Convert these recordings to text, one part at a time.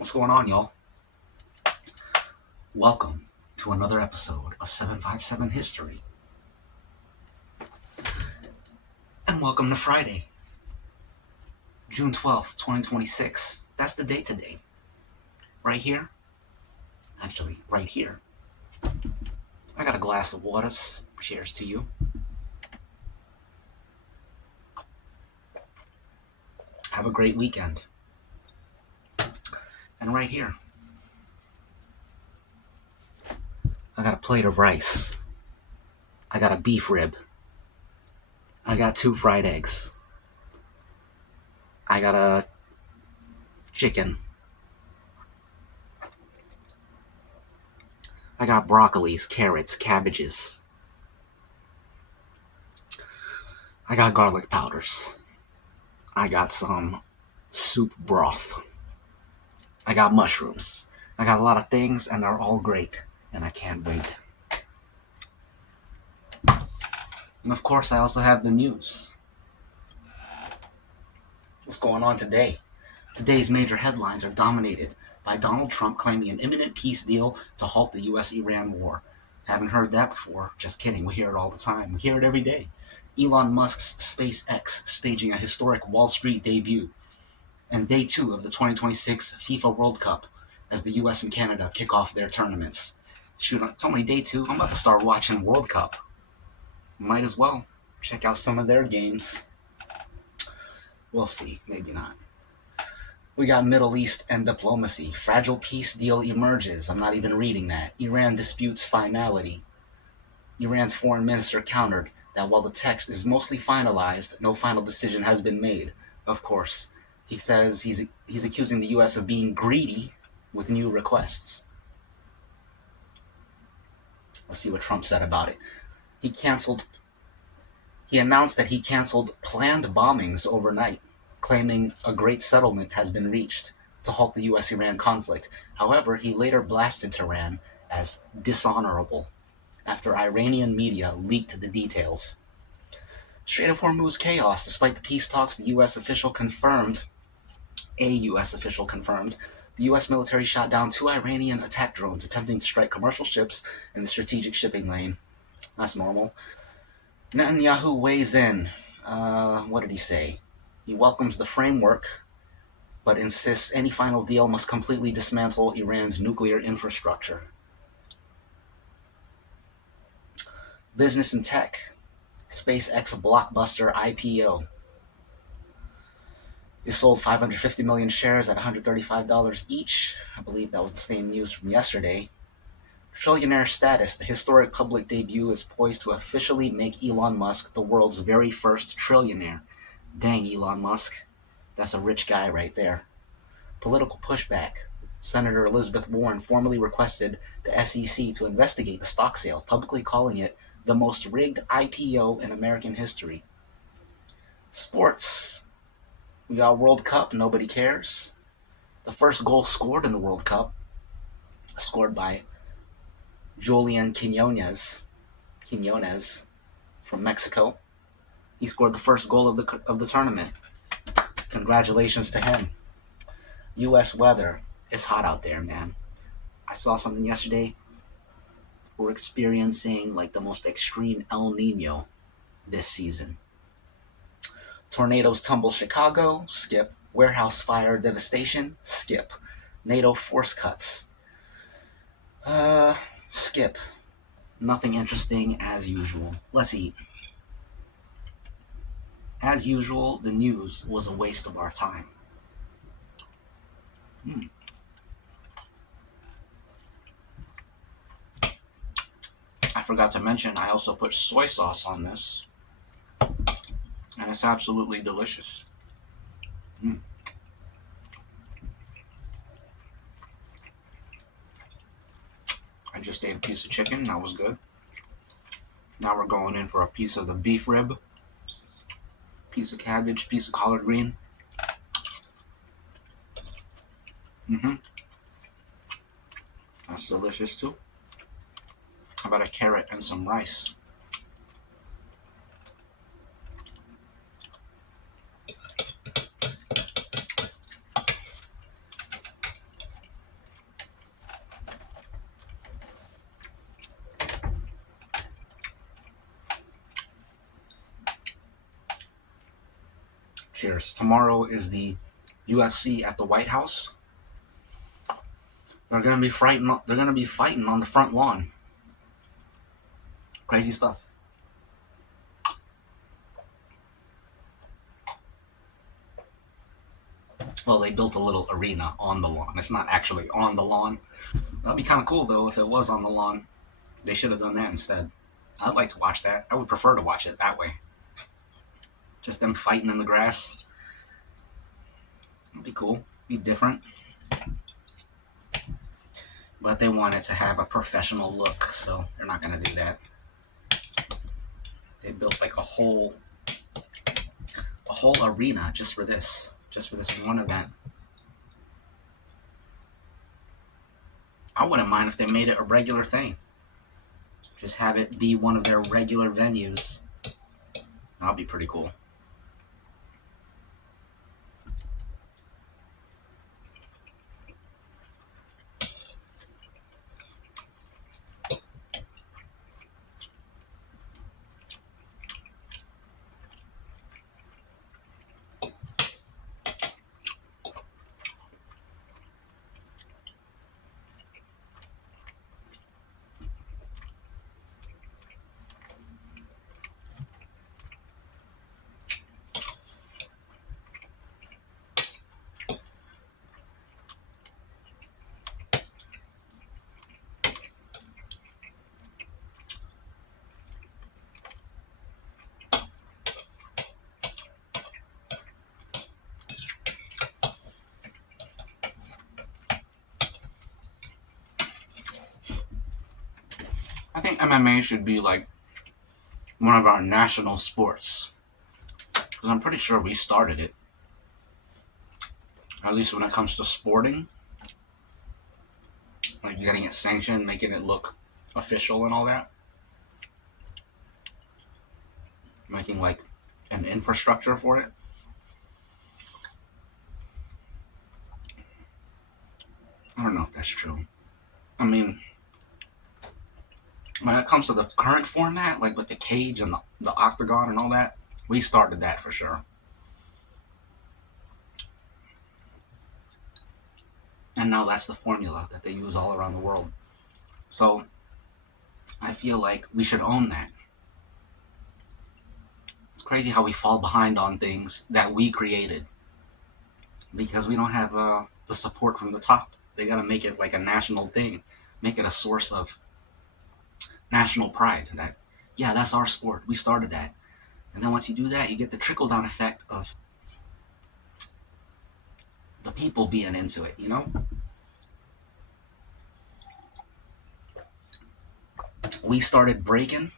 What's going on, y'all? Welcome to another episode of 757 History. And welcome to Friday, June 12th, 2026. That's the date today. Right here. Actually, right here. I got a glass of waters. Cheers to you. Have a great weekend. And right here, I got a plate of rice. I got a beef rib. I got 2 fried eggs. I got a chicken. I got broccolis, carrots, cabbages. I got garlic powders. I got some soup broth. I got mushrooms. I got a lot of things, and they're all great, and I can't wait. And of course, I also have the news. What's going on today? Today's major headlines are dominated by Donald Trump claiming an imminent peace deal to halt the U.S.-Iran war. Haven't heard that before. Just kidding. We hear it all the time. We hear it every day. Elon Musk's SpaceX staging a historic Wall Street debut. And day 2 of the 2026 FIFA World Cup as the U.S. and Canada kick off their tournaments. Shoot, it's only day 2. I'm about to start watching World Cup. Might as well check out some of their games. We'll see. Maybe not. We got Middle East and diplomacy. Fragile peace deal emerges. I'm not even reading that. Iran disputes finality. Iran's foreign minister countered that while the text is mostly finalized, no final decision has been made. Of course, he says he's accusing the U.S. of being greedy with new requests. Let's see what Trump said about it. He announced that he canceled planned bombings overnight, claiming a great settlement has been reached to halt the U.S.-Iran conflict. However, he later blasted Tehran as dishonorable after Iranian media leaked the details. Strait of Hormuz chaos. Despite the peace talks, a U.S. official confirmed the U.S. military shot down 2 Iranian attack drones attempting to strike commercial ships in the strategic shipping lane. That's normal. Netanyahu weighs in. What did he say? He welcomes the framework, but insists any final deal must completely dismantle Iran's nuclear infrastructure. Business and tech. SpaceX blockbuster IPO. It sold 550 million shares at $135 each. I believe that was the same news from yesterday. Trillionaire status. The historic public debut is poised to officially make Elon Musk the world's very first trillionaire. Dang, Elon Musk. That's a rich guy right there. Political pushback. Senator Elizabeth Warren formally requested the SEC to investigate the stock sale, publicly calling it the most rigged IPO in American history. Sports. We got World Cup, nobody cares. The first goal scored in the World Cup, scored by Julian Quinones from Mexico. He scored the first goal of the tournament. Congratulations to him. U.S. weather. It's hot out there, man. I saw something yesterday. We're experiencing like the most extreme El Nino this season. Tornadoes tumble Chicago. Skip. Warehouse fire devastation. Skip. NATO force cuts. Skip. Nothing interesting as usual. Let's eat. As usual, the news was a waste of our time. I forgot to mention, I also put soy sauce on this. And it's absolutely delicious. I just ate a piece of chicken. That was good. Now we're going in for a piece of the beef rib. Piece of cabbage. Piece of collard green. That's delicious too. How about a carrot and some rice? Cheers. Tomorrow is the UFC at the White House. They're gonna be fighting. They're gonna be fighting on the front lawn. Crazy stuff. Well, they built a little arena on the lawn. It's not actually on the lawn. That'd be kind of cool though if it was on the lawn. They should have done that instead. I'd like to watch that. I would prefer to watch it that way. Just them fighting in the grass. It'd be cool. Be different. But they wanted to have a professional look, so they're not gonna do that. They built like a whole arena just for this one event. I wouldn't mind if they made it a regular thing. Just have it be one of their regular venues. That'd be pretty cool. I think MMA should be like one of our national sports. Because I'm pretty sure we started it. At least when it comes to sporting. Like getting it sanctioned, making it look official and all that. Making like an infrastructure for it. I don't know if that's true. I mean, when it comes to the current format, like with the cage and the octagon and all that, we started that for sure. And now that's the formula that they use all around the world. So I feel like we should own that. It's crazy how we fall behind on things that we created because we don't have the support from the top. They gotta make it like a national thing, make it a source of national pride. That, yeah, that's our sport. We started that. And then once you do that, you get the trickle down effect of the people being into it, you know? We started breaking,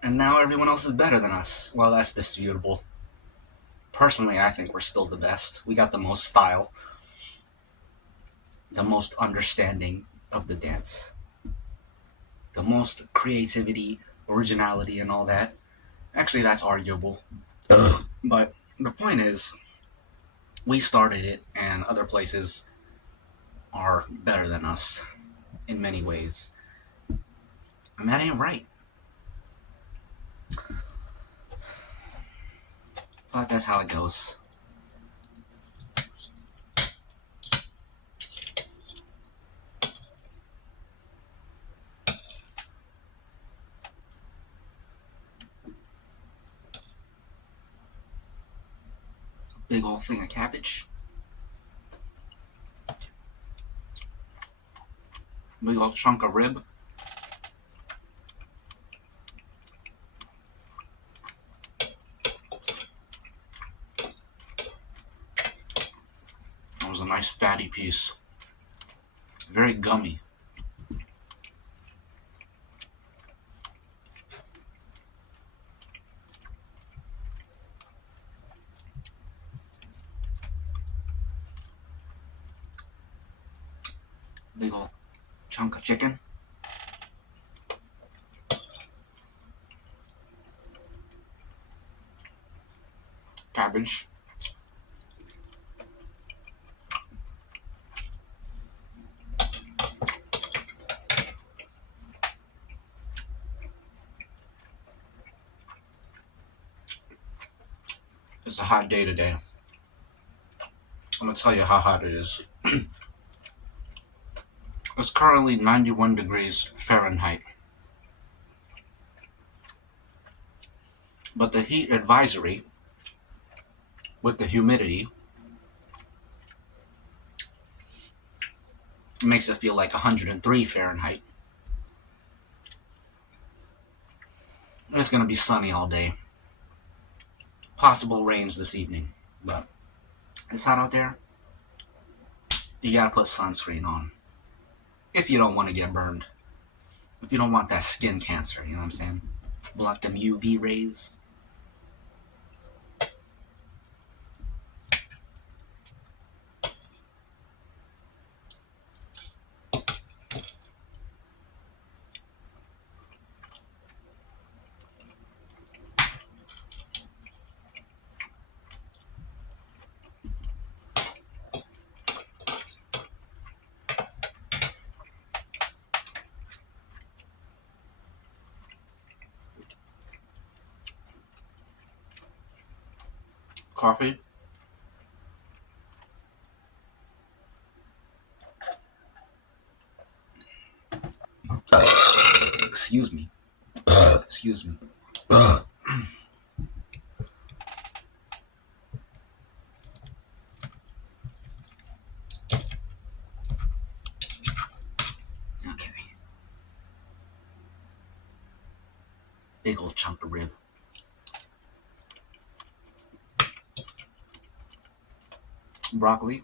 and now everyone else is better than us. Well, that's disputable. Personally, I think we're still the best. We got the most style, the most understanding of the dance, the most creativity, originality, and all that. Actually, that's arguable. But the point is, we started it, and other places are better than us in many ways. And that ain't right. But that's how it goes. Big old thing of cabbage. Big old chunk of rib. That was a nice fatty piece. Very gummy. Big old chunk of chicken. Cabbage. It's a hot day today. I'm gonna tell you how hot it is. It's currently 91 degrees Fahrenheit. But the heat advisory with the humidity makes it feel like 103 Fahrenheit. And it's gonna be sunny all day. Possible rains this evening. But it's hot out there. You gotta put sunscreen on. If you don't want to get burned. If you don't want that skin cancer, you know what I'm saying? Block them UV rays. Coffee. Excuse me. Excuse me. Okay. Big old chunk of rib. Broccoli.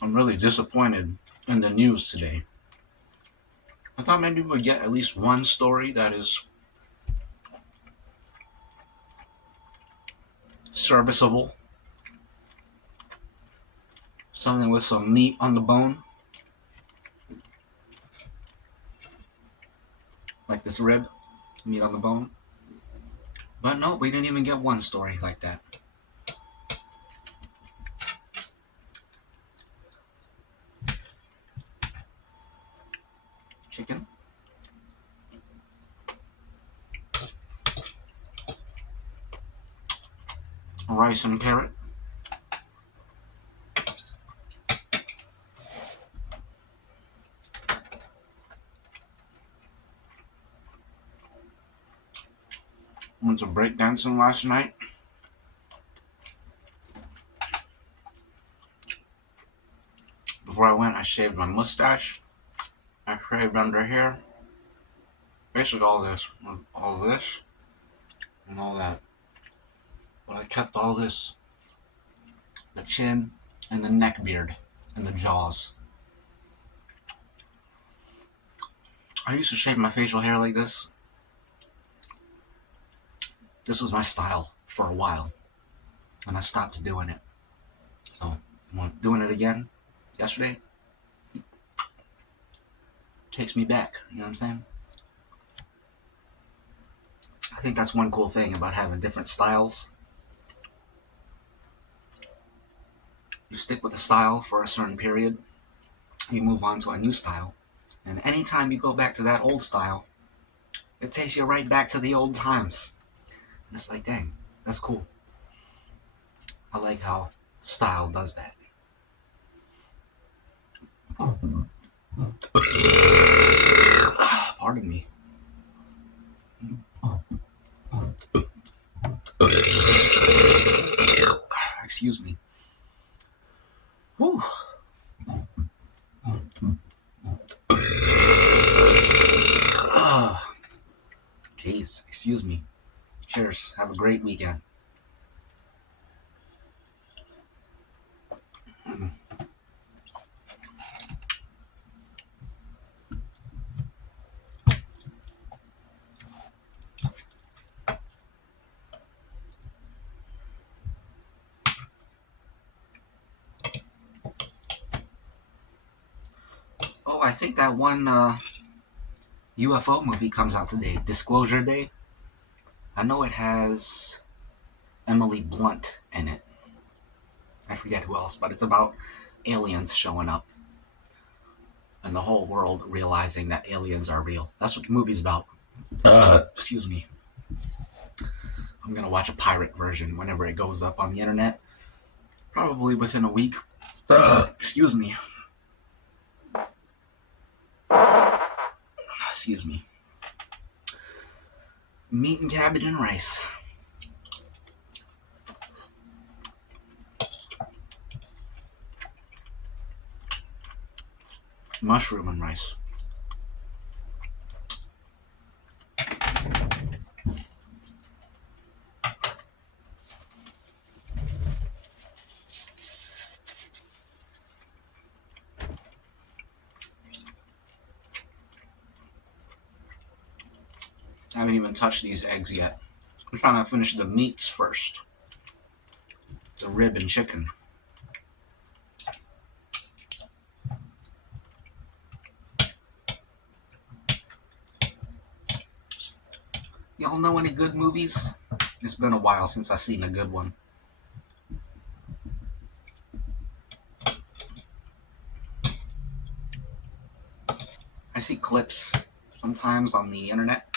I'm really disappointed in the news today. I thought maybe we would get at least one story that is serviceable. Something with some meat on the bone. Like this rib, meat on the bone. But no, we didn't even get one story like that. Chicken. Rice and carrot. Went to breakdancing last night. Before I went, I shaved my mustache. I shaved under here. Basically all this, and all that. But I kept all this. The chin and the neck beard and the jaws. I used to shave my facial hair like this. This was my style for a while. And I stopped doing it. So, I'm doing it again yesterday. Takes me back, you know what I'm saying? I think that's one cool thing about having different styles. You stick with a style for a certain period, you move on to a new style, and anytime you go back to that old style, it takes you right back to the old times. And it's like, dang, that's cool. I like how style does that. Pardon me. Excuse me. Whew. Jeez, excuse me. Cheers. Have a great weekend. Oh, I think that one UFO movie comes out today. Disclosure Day. I know it has Emily Blunt in it. I forget who else, but it's about aliens showing up and the whole world realizing that aliens are real. That's what the movie's about. Excuse me. I'm gonna watch a pirate version whenever it goes up on the internet. Probably within a week. Excuse me. Excuse me. Meat and cabbage and rice. Mushroom and rice. I haven't even touched these eggs yet. I'm trying to finish the meats first. The rib and chicken. Y'all know any good movies? It's been a while since I've seen a good one. I see clips sometimes on the internet.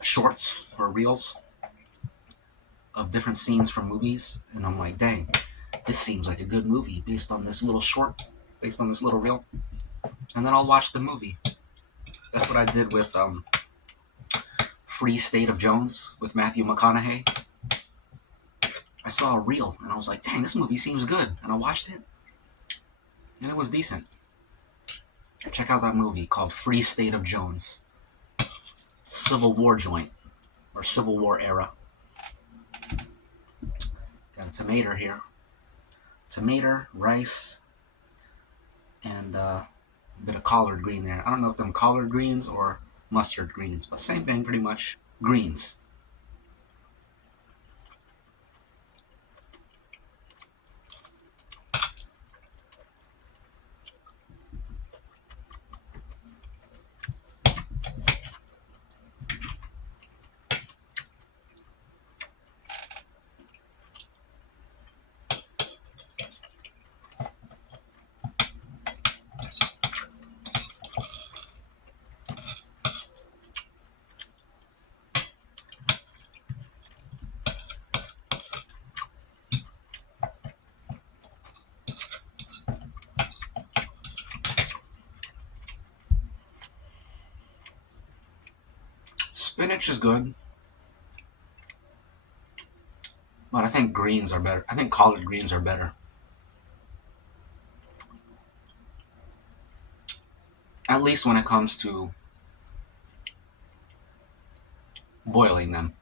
Shorts or reels of different scenes from movies, and I'm like, dang, this seems like a good movie based on this little short, based on this little reel. And then I'll watch the movie. That's what I did with Free State of Jones with Matthew McConaughey. I saw a reel and I was like, dang, this movie seems good. And I watched it and it was decent. Check out that movie called Free State of Jones. It's a Civil War joint or Civil War era. Got a tomato here. Tomato, rice, and a bit of collard green there. I don't know if them collard greens or mustard greens, but same thing pretty much. Greens. Spinach is good, but I think greens are better. I think collard greens are better. At least when it comes to boiling them.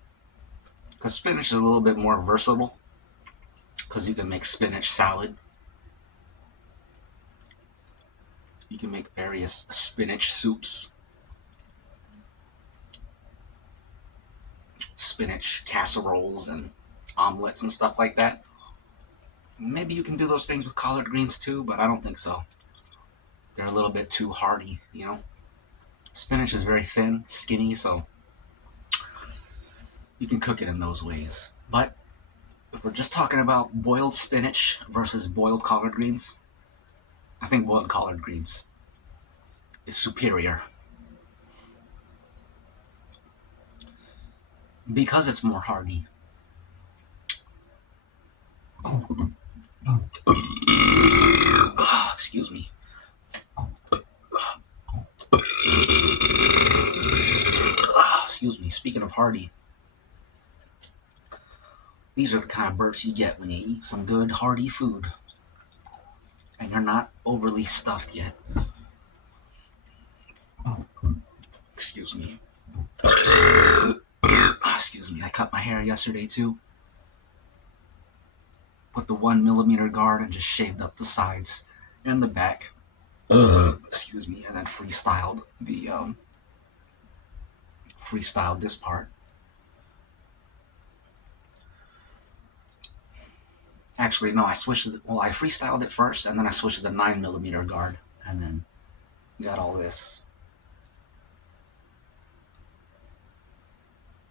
Because spinach is a little bit more versatile. Because you can make spinach salad. You can make various spinach soups. Spinach casseroles and omelets and stuff like that. Maybe you can do those things with collard greens too, but I don't think so. They're a little bit too hearty, you know? Spinach is very thin, skinny, so you can cook it in those ways. But if we're just talking about boiled spinach versus boiled collard greens, I think boiled collard greens is superior. Because it's more hearty. Excuse me. Excuse me. Speaking of hearty, these are the kind of burps you get when you eat some good hearty food. And you're not overly stuffed yet. Excuse me. Excuse me, I cut my hair yesterday too. Put the 1mm guard and just shaved up the sides and the back. Excuse me, and then freestyled this part. Actually, no, I freestyled it first, and then I switched to the 9mm guard, and then got all this.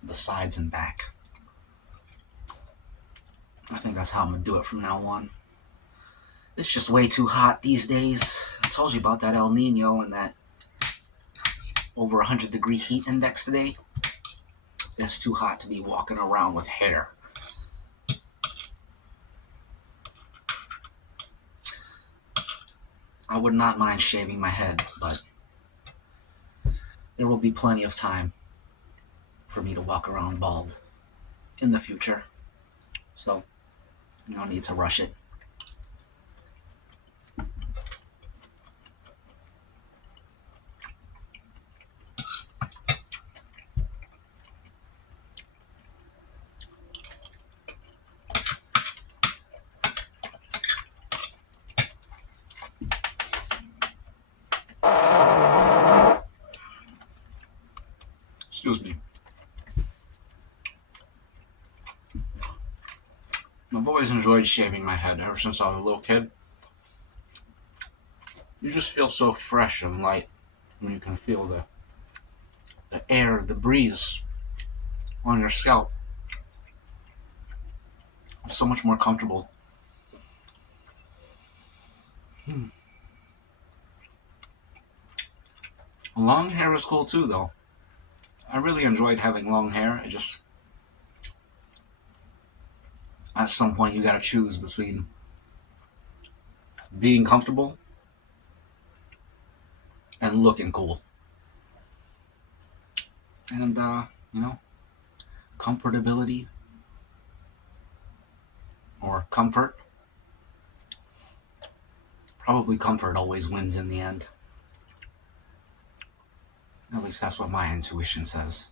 The sides and back. I think that's how I'm gonna do it from now on. It's just way too hot these days. I told you about that El Nino and that over 100-degree heat index today. It's too hot to be walking around with hair. I would not mind shaving my head, but there will be plenty of time for me to walk around bald in the future. So, no need to rush it. Excuse me. I've always enjoyed shaving my head ever since I was a little kid. You just feel so fresh and light when you can feel the air, the breeze on your scalp. It's so much more comfortable. Long hair is cool too, though. I really enjoyed having long hair. I just, at some point, you gotta choose between being comfortable and looking cool. And, comfortability or comfort. Probably comfort always wins in the end. At least that's what my intuition says.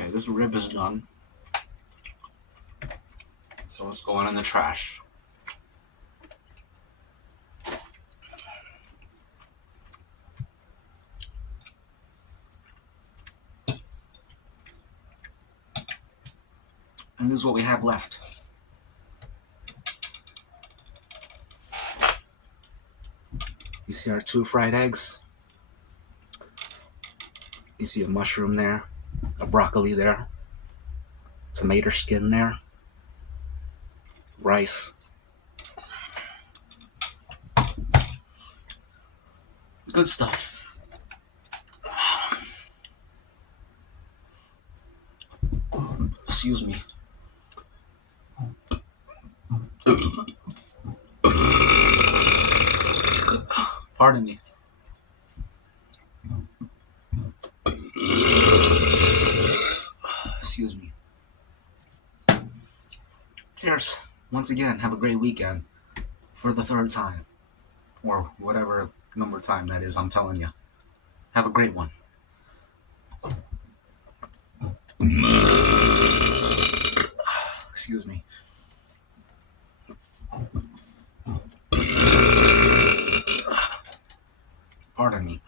Okay, this rib is done. So it's going in the trash. And this is what we have left. You see our 2 fried eggs? You see a mushroom there, a broccoli there, tomato skin there, rice. Good stuff. Excuse me. Pardon me. Excuse me. Cheers. Once again, have a great weekend. For the 3rd time. Or whatever number time that is, I'm telling you. Have a great one. Excuse me. Pardon me.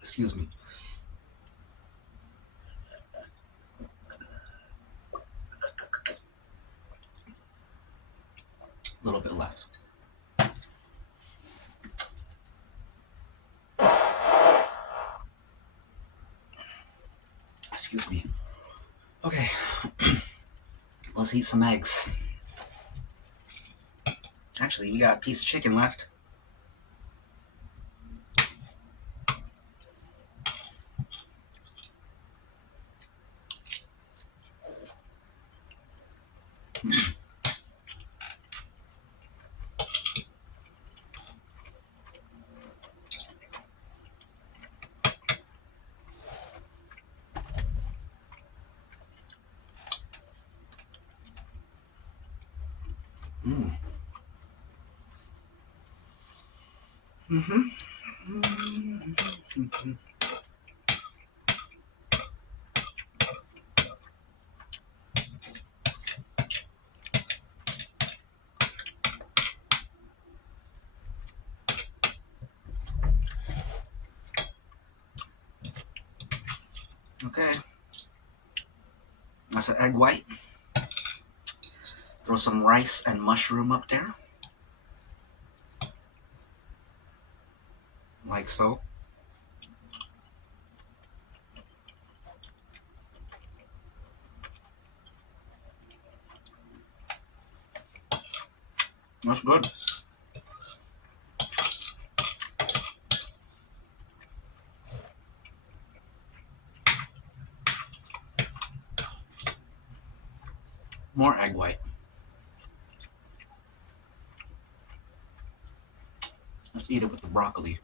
Excuse me. A little bit left. Excuse me. Okay. Let's eat some eggs. Actually, we got a piece of chicken left. Okay. That's an egg white. Throw some rice and mushroom up there. Like so. That's good. More egg white. Let's eat it with the broccoli.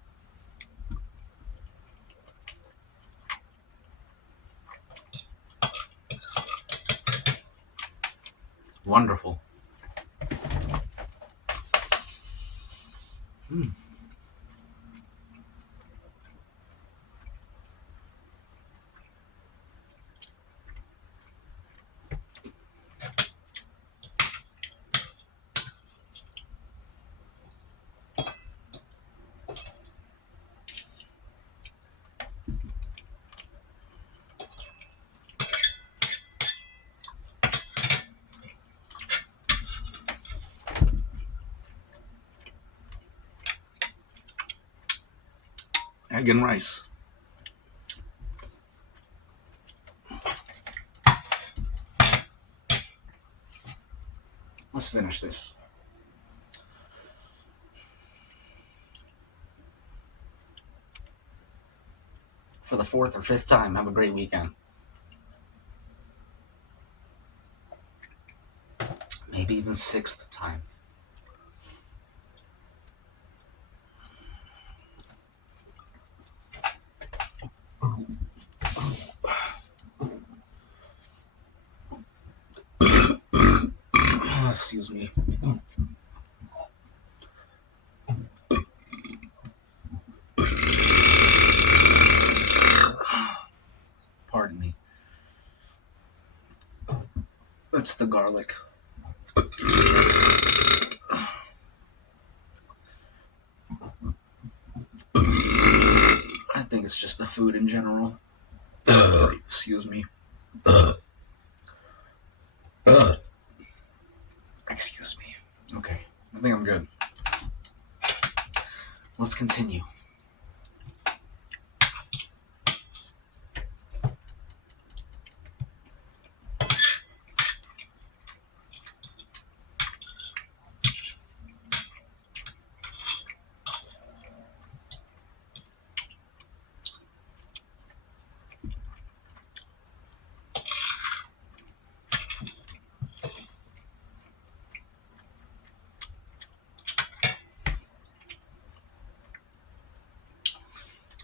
Wonderful. Egg and rice. Let's finish this. For the 4th or 5th time, have a great weekend. Maybe even 6th time. Excuse me. Pardon me. That's the garlic. I think it's just the food in general. Excuse me. Excuse me. Okay, I think I'm good. Let's continue.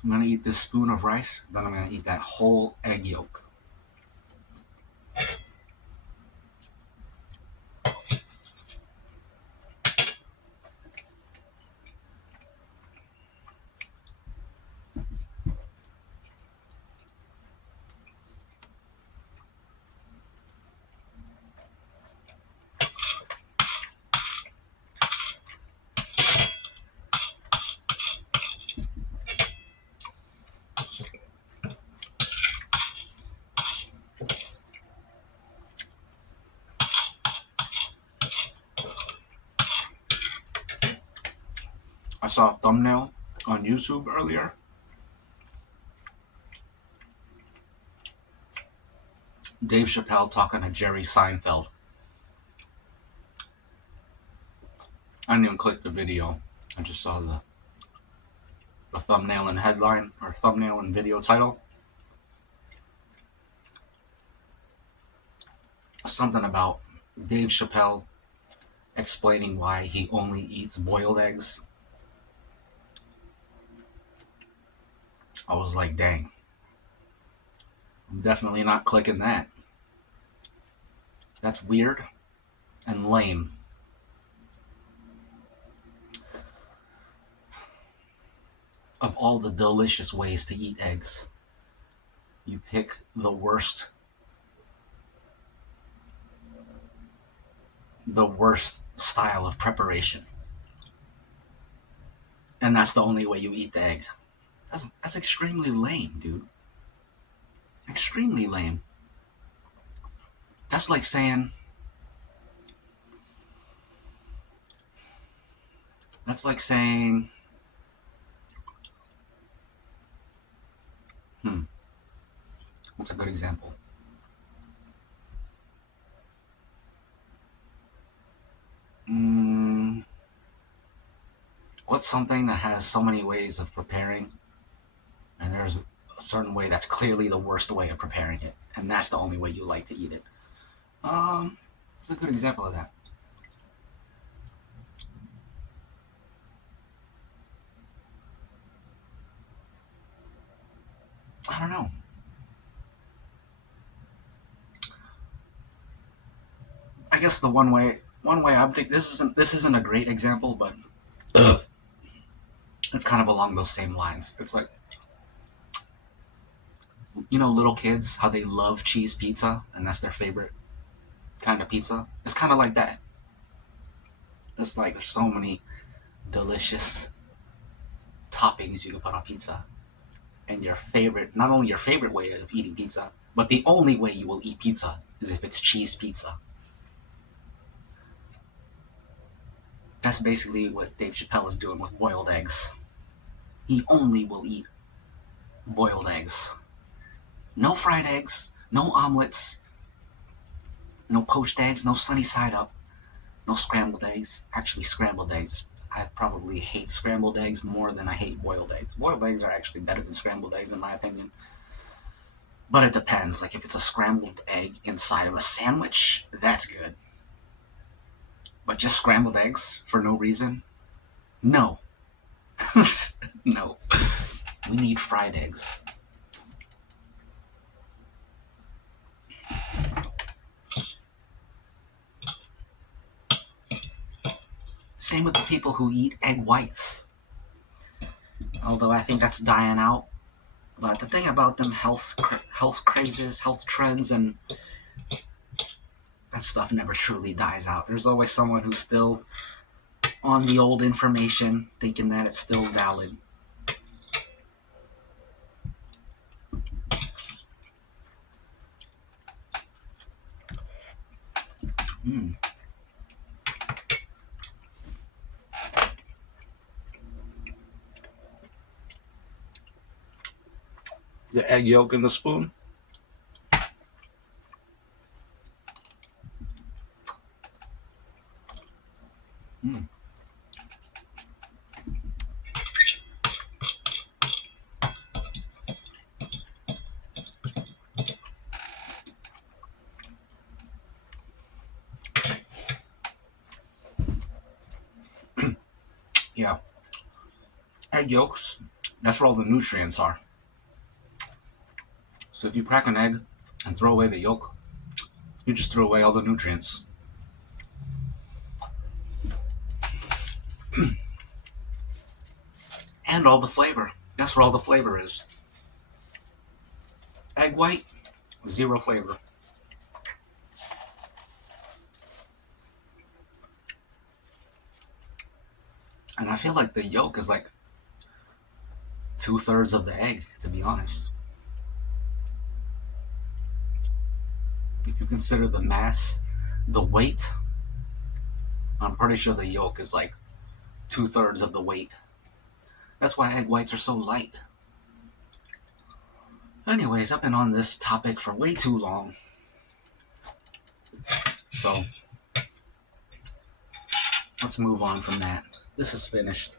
I'm gonna eat this spoon of rice, then I'm gonna eat that whole egg yolk. I saw a thumbnail on YouTube earlier. Dave Chappelle talking to Jerry Seinfeld. I didn't even click the video. I just saw the thumbnail and headline, or thumbnail and video title. Something about Dave Chappelle explaining why he only eats boiled eggs. I was like, dang. I'm definitely not clicking that. That's weird and lame. Of all the delicious ways to eat eggs, you pick the worst style of preparation, and that's the only way you eat the egg. That's extremely lame, dude. Extremely lame. That's like saying that's like saying hmm, what's a good example? Mm, what's something that has so many ways of preparing, and there's a certain way that's clearly the worst way of preparing it, and that's the only way you like to eat it? It's a good example of that. I don't know. I guess the one way I'm thinking this isn't a great example, but it's kind of along those same lines. It's like, little kids, how they love cheese pizza and that's their favorite kind of pizza. It's kind of like that. It's like there's so many delicious toppings you can put on pizza, and your favorite, not only your favorite way of eating pizza, but the only way you will eat pizza is if it's cheese pizza. That's basically what Dave Chappelle is doing with boiled eggs. He only will eat boiled eggs. No fried eggs, no omelets, no poached eggs, no sunny side up, no scrambled eggs. Actually, scrambled eggs. I probably hate scrambled eggs more than I hate boiled eggs. Boiled eggs are actually better than scrambled eggs, in my opinion. But it depends. Like, if it's a scrambled egg inside of a sandwich, that's good. But just scrambled eggs for no reason? No. No. We need fried eggs. Same with the people who eat egg whites. Although I think that's dying out. But the thing about them health crazes, health trends, and that stuff never truly dies out. There's always someone who's still on the old information, thinking that it's still valid. Mm. The egg yolk in the spoon. Mm. Yeah. Egg yolks, that's where all the nutrients are. So if you crack an egg and throw away the yolk, you just throw away all the nutrients. And all the flavor. That's where all the flavor is. Egg white, zero flavor. And I feel like the yolk is like 2/3 of the egg, to be honest. If you consider the mass, the weight, I'm pretty sure the yolk is like 2/3 of the weight. That's why egg whites are so light. Anyways, I've been on this topic for way too long. So, let's move on from that. This is finished.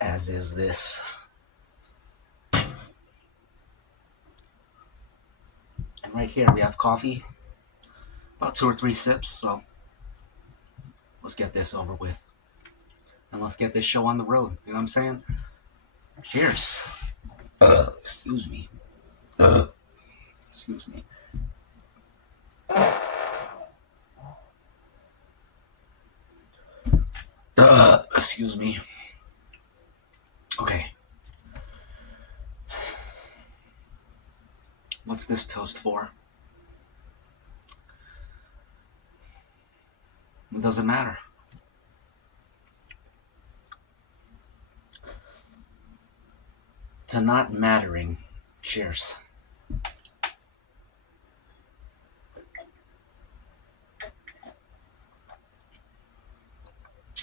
As is this. And right here we have coffee. About 2 or 3 sips, so let's get this over with. And let's get this show on the road. You know what I'm saying? Cheers. Excuse me. Excuse me. Excuse me. Okay. What's this toast for? It doesn't matter. To not mattering. Cheers.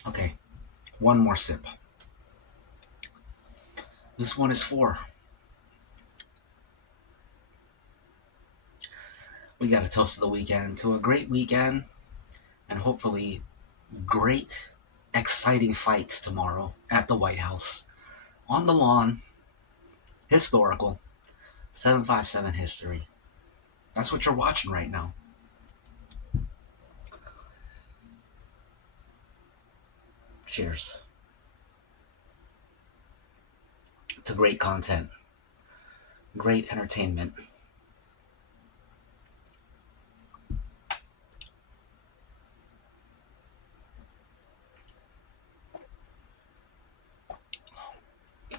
Okay, one more sip. This one is for. We got a toast of the weekend to a great weekend and hopefully great, exciting fights tomorrow at the White House. On the lawn, historical, 757 history. That's what you're watching right now. Cheers to great content, great entertainment.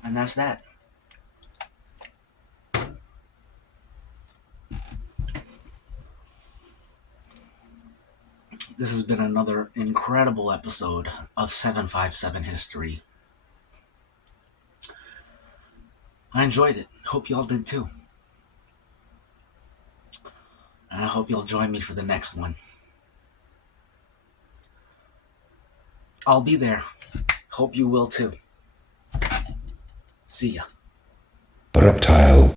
And that's that. This has been another incredible episode of 757 History. I enjoyed it. Hope y'all did too. And I hope you'll join me for the next one. I'll be there. Hope you will too. See ya. Reptile.